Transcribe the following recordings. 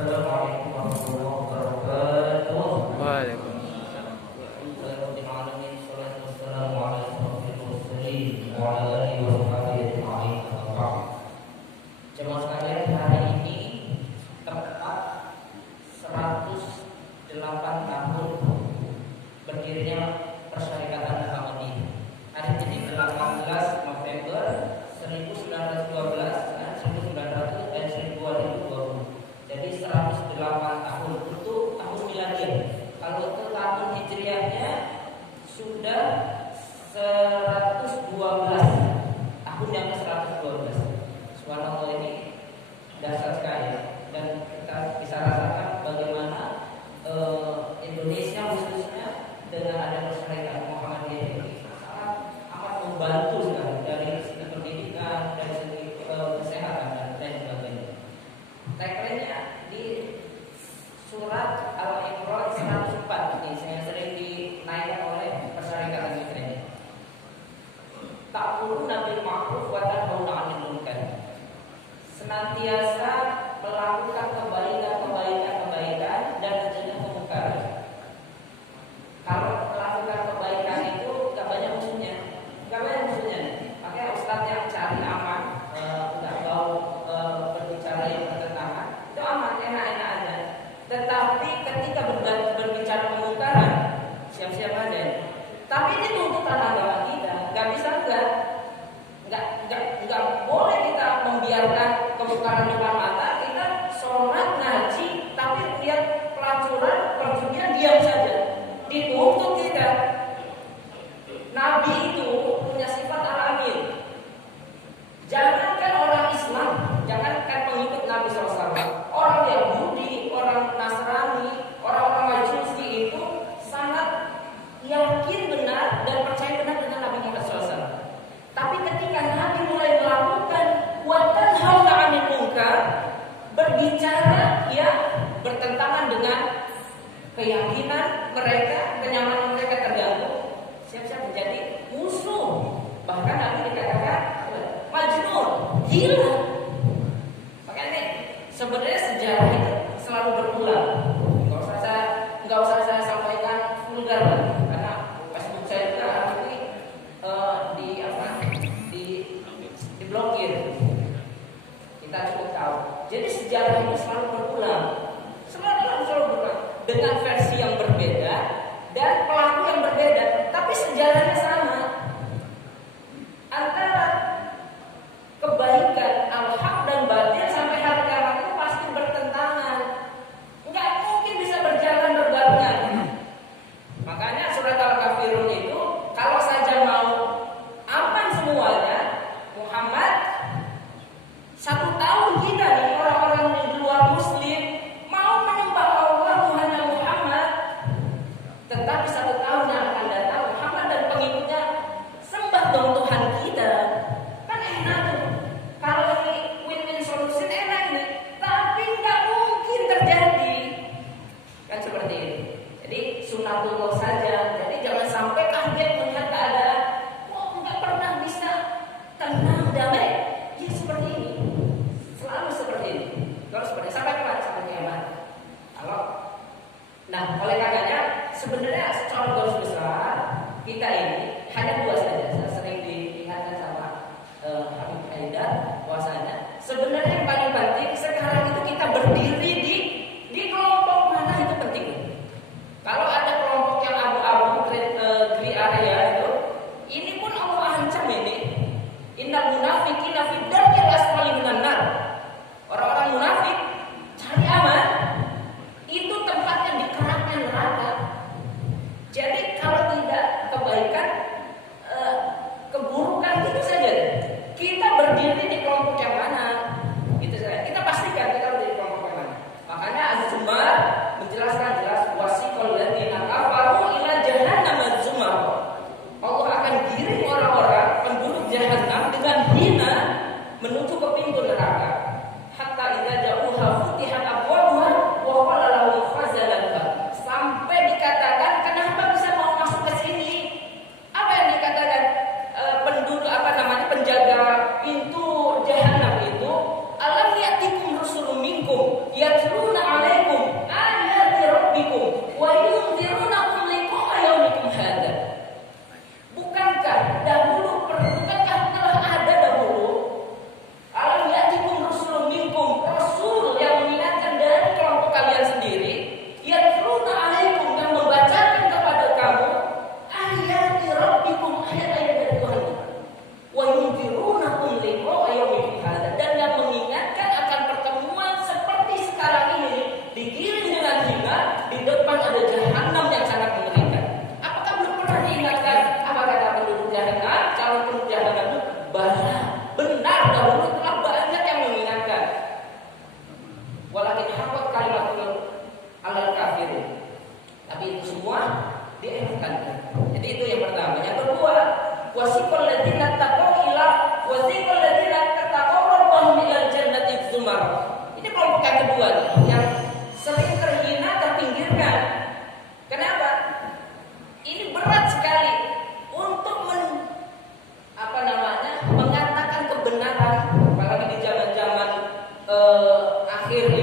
Assalamualaikum warahmatullahi wabarakatuh. Waalaikumsalam. Jemaah sekalian, hari ini tepat 108 tahun berdirinya Persyarikatan Muhammadiyah. Hari ini 18 November 1912 dan 1900 dan 2020. Jadi 108 tahun itu tahun miladiah. Kalau itu tahun hijriahnya sudah 112 tahun yang ke-112. Subhanallah, ini dasar sekali dan kita bisa rasakan bagaimana Indonesia khususnya dengan adanya Persyarikatan Muhammadiyah ini sangat amat membantu sekali dari segi pendidikan, dari segi kesehatan dan lain sebagainya. Tagline-nya di surat Al-Imran 104 ini saya sering dinaikkan oleh Persyarikatan ini. Ta'muruna bil ma'ruf wa tanhauna 'anil munkar. Senantiasa melakukan kebaikan dan mencegah kemungkaran. Kalau melakukan kebaikan itu gak banyak musuhnya. Makanya Ustadz yang cari aman, gak mau berbicara yang bertentangan, itu aman, enak-enak aja. Tetapi ketika berbicara kemungkaran, siap-siap aja. Tapi ini tuntutan agama kita, gak bisa nggak boleh kita membiarkan kemungkaran depan mata. Kita sholat, ngaji, tapi lihat pelacuran, perjudian, diam saja. Dituntut kita. Nabi itu punya sifat al-amin. Jangankan orang Islam, jangankan pengikut Nabi SAW, orang Yahudi, orang Nasrani, orang-orang Majusi itu sangat yakin benar dan percaya benar dengan Nabi Muhammad SAW. Tapi ketika Nabi mulai melakukan watan haula 'anil munkar, berbicara yang bertentangan dengan keyakinan mereka, kenyamanan mereka terganggu, siap-siap menjadi musuh. Bahkan Nabi dikatakan majnun, gila. Makanya sebenarnya sejarah itu selalu berulang. Nggak usah saya sampaikan vulgar, karena Facebook saya juga hari ini diblokir. Kita cukup tahu. Jadi sejarah itu selalu berulang, dengan versi yang berbeda dan pelaku yang berbeda, tapi sejarahnya sama. Antara kebaikan, al-haq dan batil sampai hari kiamat itu pasti bertentangan. Nggak mungkin bisa berjalan berbarengan. Makanya surat Al-Kafirun itu kalau saja mau aman semuanya, Muhammad 1 tahun kita nih orang-orang di luar muslim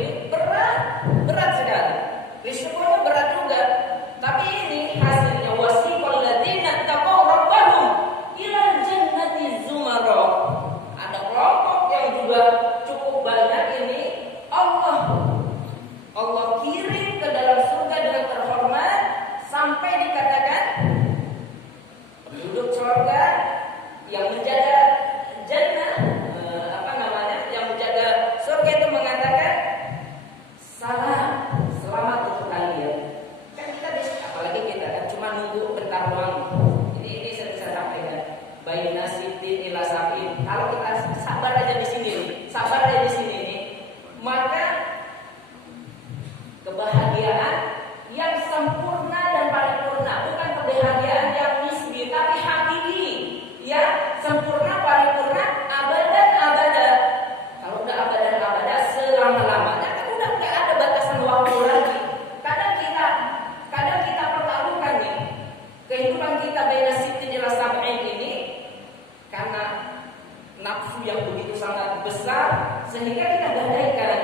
ini berat sekali. Risikonya berat juga. Tapi ini hasilnya wasiqal ladzina taqaw rabbahum ilal jannati zumara. Ada kelompok yang juga cukup banyak ini Allah kirim ke dalam surga dengan terhormat sampai dikatakan penduduk surga yang menjaga jannah yang menjaga surga itu mengatakan selamat untuk kalian. Kan kita bisa, apalagi kita kan cuma nunggu bentar doang. Ini saya bisa sampaikan bayna sitin ila sabin. Kalau kita sabar aja di sini nih, maka kebahagiaan yang sempurna dan paripurna, bukan kebahagiaan yang nisbi tapi hakiki, ya sempurna paripurna abadan abada. Kalau udah abadan abada selama-lamanya kan udah nggak ada batasan waktu lagi. Kadang kita pertaruhkan nih kehidupan kita baina sitin ila sab'in ini karena nafsu yang begitu sangat besar sehingga kita gadaikan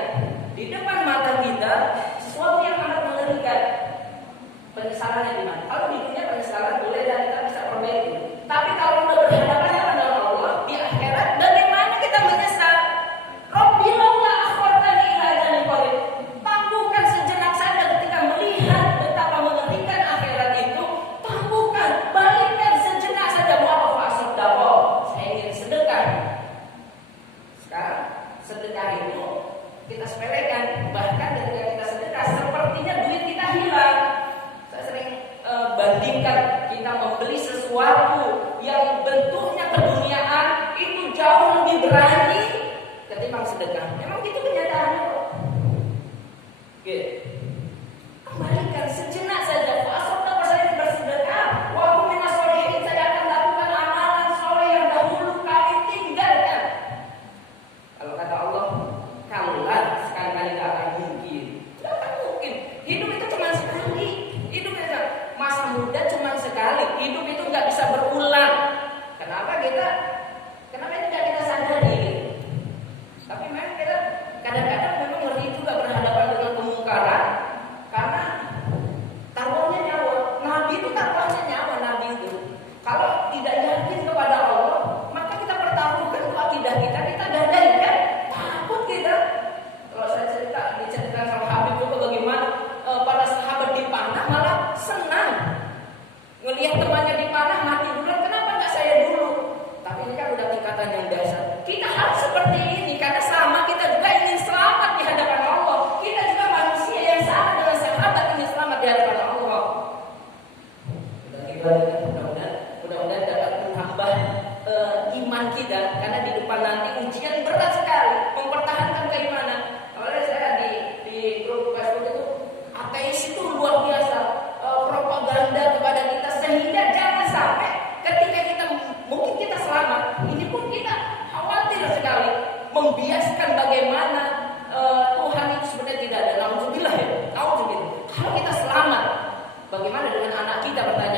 di depan mata kita sesuatu yang amat mengerikan. Penyesalannya di mana? Kalau di dunia penyesalan boleh dan kita bisa perbaiki. Tapi kalau udah berhadapan dengan Allah di akhirat, bagaimana kita menyesal? Rabbi laula akhartani ila ajalin qarib. Tangguhkan sejenak saja ketika melihat betapa mengerikan akhirat itu. Tangguhkan, balikkan sejenak saja mu'afa fa'asaddaqa. Saya ingin sedekah. Sekarang sedekah itu kita sepelekan, bahkan ketika kita sedekah sepertinya duit kita hilang. Saya sering bandingkan kita membeli sesuatu yang bentuknya keduniaan itu jauh lebih berani ketimbang sedekah. Memang itu kenyataannya kok. Oke. Kembalikan sejenak saja. Fa'asaddaqa, saya bersedekah. Wa hum minas sholihin, saya akan lakukan amalan soleh yang dahulu kami tinggalkan. Kalau kata Allah, kalaulah sekali-kali gak akan mungkin. Gak akan mungkin. Hidup itu cuma sekali. Masa muda cuma sekali. Hidup itu gak bisa berulang. Kenapa ini gak kita sadari gitu. Tapi memang kita kadang-kadang memang ngeri juga berhadapan dengan kemungkaran. Karena taruhannya nyawa. Nabi itu taruhannya nyawa. Nabi itu kalau tidak yakin kepada Allah, maka kita pertaruhkan itu akidah kita. Kita gadaikan. Takut kita. Kalau saya diceritakan sama Habib juga bagaimana para sahabat dipanah malah senang ngelihat temannya dipanah mati duluan. Kenapa nggak saya dulu? Tapi ini kan udah tingkatan yang dasar. Kita harus seperti ini karena sama kita juga ingin selamat di hadapan Allah. Kita juga manusia yang sama dengan sahabat ingin selamat di hadapan Allah. Mudah-mudahan dapat menambah iman kita karena di depan nanti ujian berat sekali mempertahankan keimanan. Awalnya saya di grup Facebook itu ateis itu luar biasa propaganda kepada kita sehingga jangan sampai ketika kita mungkin kita selamat ini pun kita khawatir sekali membiaskan bagaimana Tuhan itu sebenarnya tidak ada. Nauzubillah ya. Nauzubillah. Kalau kita selamat, bagaimana dengan anak kita bertanya